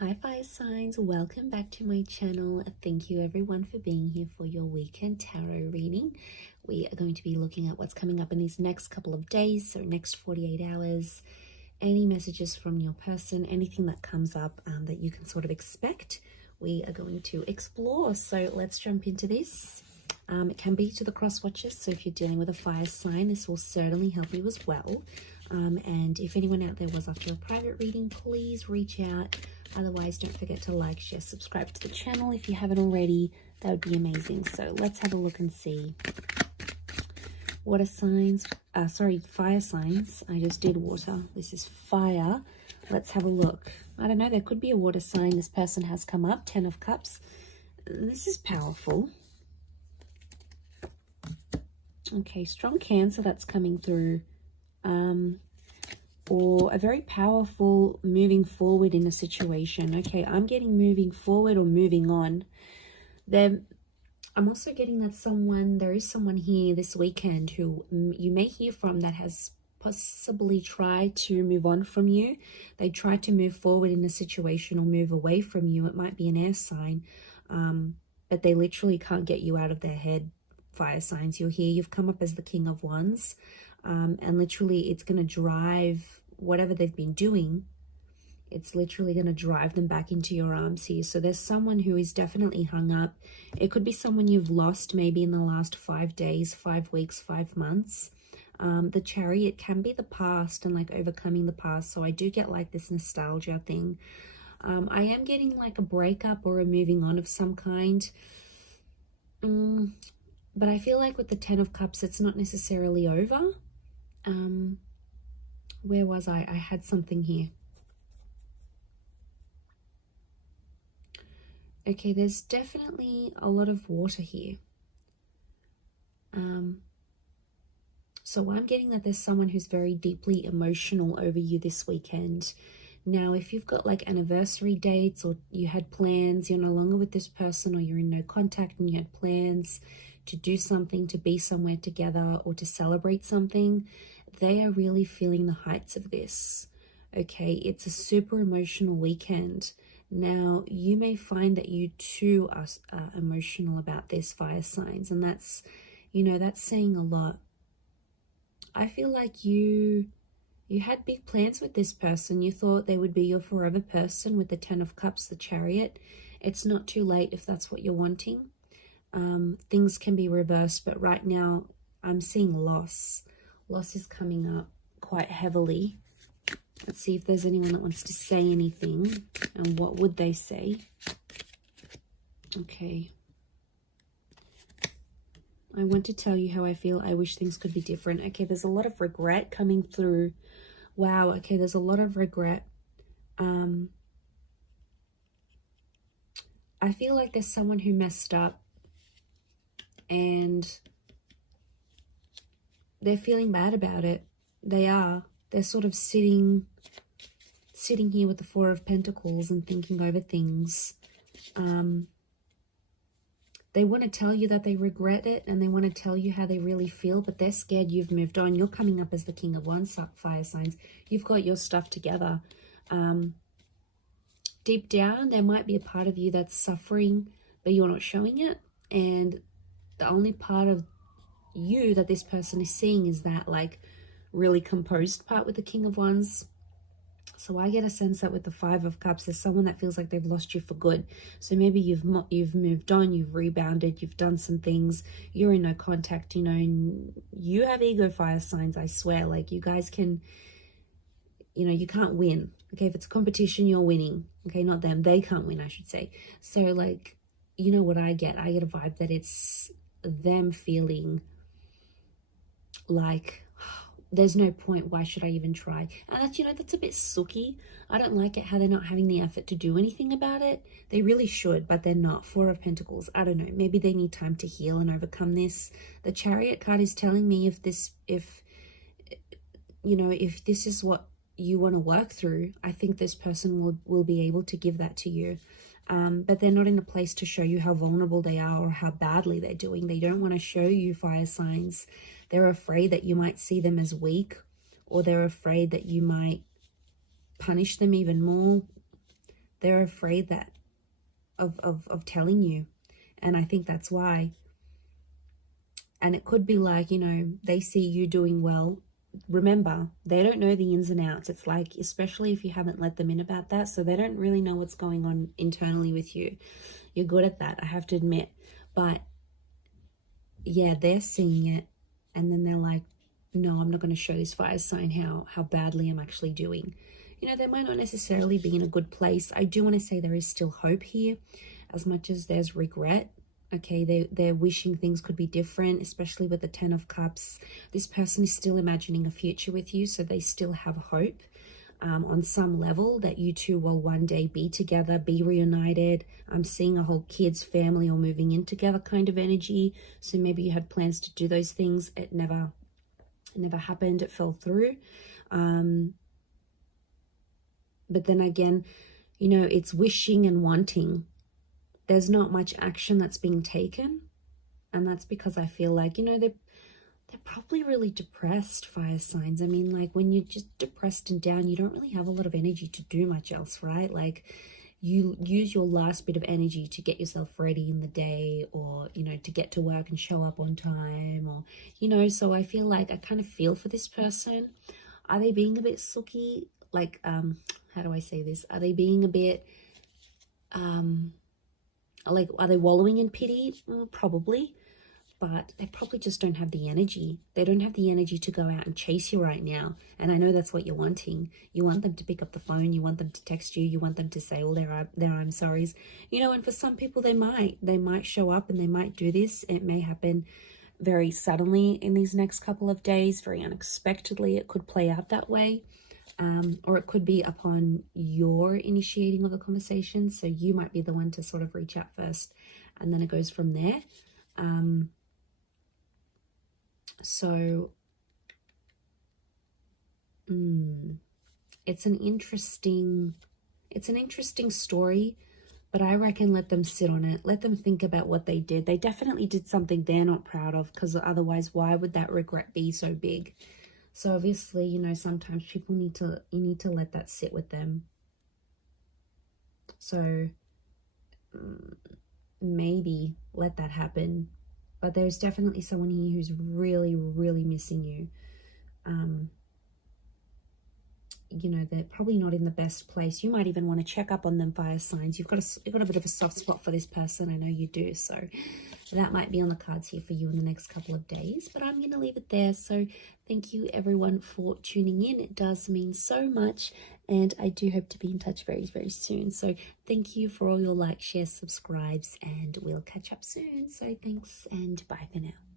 Hi fire signs, welcome back to my channel. Thank you everyone for being here for your weekend tarot reading. We are going to be looking at what's coming up in these next couple of days, so next 48 hours, any messages from your person, anything that comes up that you can sort of expect, we are going to explore. So let's jump into this. It can be to the cross watchers, so if you're dealing with a fire sign, this will certainly help you as well. And if anyone out there was after a private reading, please reach out. Otherwise, don't forget to like, share, subscribe to the channel if you haven't already. That would be amazing. So let's have a look and see. Water signs, fire signs. I just did water. This is fire. Let's have a look. I don't know, there could be a water sign. This person has come up, 10 of Cups. This is powerful. Okay, strong Cancer that's coming through. Or a very powerful moving forward in a situation. Okay, I'm getting moving forward or moving on. I'm also getting that there is someone here this weekend who you may hear from that has possibly tried to move on from you. They tried to move forward in a situation or move away from you. It might be an air sign, but they literally can't get you out of their head. Fire signs, you're here, you've come up as the King of Wands, and literally it's going to drive whatever they've been doing, it's literally going to drive them back into your arms here. So there's someone who is definitely hung up. It could be someone you've lost maybe in the last 5 days, 5 weeks, 5 months. The Chariot can be the past and like overcoming the past. So I do get like this nostalgia thing. I am getting like a breakup or a moving on of some kind. But I feel like with the 10 of Cups, it's not necessarily over. Where was I? I had something here. Okay, there's definitely a lot of water here. So I'm getting that there's someone who's very deeply emotional over you this weekend. Now, if you've got like anniversary dates or you had plans, you're no longer with this person, or you're in no contact and you had plans to do something, to be somewhere together or to celebrate something, they are really feeling the heights of this. Okay, it's a super emotional weekend. Now, you may find that you too are emotional about this, fire signs, and that's, that's saying a lot. I feel like you had big plans with this person. You thought they would be your forever person with the 10 of Cups, the Chariot. It's not too late if that's what you're wanting. Things can be reversed, but right now I'm seeing loss. Loss is coming up quite heavily. Let's see if there's anyone that wants to say anything, and what would they say? Okay. I want to tell you how I feel. I wish things could be different. Okay, there's a lot of regret coming through. Wow, okay, there's a lot of regret. I feel like there's someone who messed up and they're feeling bad about it. They're sort of sitting here with the 4 of Pentacles and thinking over things. They want to tell you that they regret it and they want to tell you how they really feel, but they're scared you've moved on. You're coming up as the King of Wands, fire signs. You've got your stuff together. Deep down, there might be a part of you that's suffering, but you're not showing it. And the only part of you that this person is seeing is that like really composed part with the King of Wands. So I get a sense that with the 5 of Cups, there's someone that feels like they've lost you for good. So maybe you've moved on, you've rebounded, you've done some things, you're in no contact, and you have ego, fire signs, I swear. Like you guys can, you can't win. Okay, if it's a competition, you're winning. Okay, not them. They can't win, I should say. So like, what I get? I get a vibe that it's them feeling like there's no point, why should I even try? And that's a bit sooky. I don't like it how they're not having the effort to do anything about it. They really should, but they're not. 4 of Pentacles, I don't know, maybe they need time to heal and overcome this. The Chariot card is telling me if this is what you want to work through, I think this person will be able to give that to you. But they're not in a place to show you how vulnerable they are or how badly they're doing. They don't want to show you, fire signs. They're afraid that you might see them as weak, or they're afraid that you might punish them even more. They're afraid that of telling you. And I think that's why. And it could be like, you know, they see you doing well. Remember, they don't know the ins and outs. It's like, especially if you haven't let them in about that, so they don't really know what's going on internally with you. You're good at that, I have to admit. But yeah, they're seeing it, and then they're like, no, I'm not going to show this fire sign how badly I'm actually doing. You know, they might not necessarily be in a good place. I do want to say there is still hope here, as much as there's regret. Okay, they're wishing things could be different, especially with the 10 of Cups. This person is still imagining a future with you, so they still have hope on some level that you two will one day be together, be reunited. I'm seeing a whole kids, family, or moving in together kind of energy. So maybe you had plans to do those things. It never happened. It fell through. But then again, you know, it's wishing and wanting. There's not much action that's being taken, and that's because I feel like, you know, they're probably really depressed, fire signs. I mean, like, when you're just depressed and down, you don't really have a lot of energy to do much else, right? Like, you use your last bit of energy to get yourself ready in the day, or, you know, to get to work and show up on time, or, you know. So I feel like I kind of feel for this person. Are they being a bit sooky? Like, how do I say this? Are they being a bit like, are they wallowing in pity? Probably, but they probably just don't have the energy. They don't have the energy to go out and chase you right now. And I know that's what you're wanting. You want them to pick up the phone. You want them to text you. You want them to say all their I'm sorries. You know, and for some people, they might show up and they might do this. It may happen very suddenly in these next couple of days, very unexpectedly. It could play out that way. Or it could be upon your initiating of the conversation. So you might be the one to sort of reach out first, and then it goes from there. It's an interesting story, but I reckon let them sit on it. Let them think about what they did. They definitely did something they're not proud of, because otherwise, why would that regret be so big? So obviously, you know, sometimes people need to let that sit with them. So maybe let that happen. But there's definitely someone here who's really, really missing you. You know, they're probably not in the best place. You might even want to check up on them, fire signs. You've got a bit of a soft spot for this person. I know you do. So that might be on the cards here for you in the next couple of days. But I'm going to leave it there. So thank you, everyone, for tuning in. It does mean so much. And I do hope to be in touch very, very soon. So thank you for all your likes, shares, subscribes. And we'll catch up soon. So thanks, and bye for now.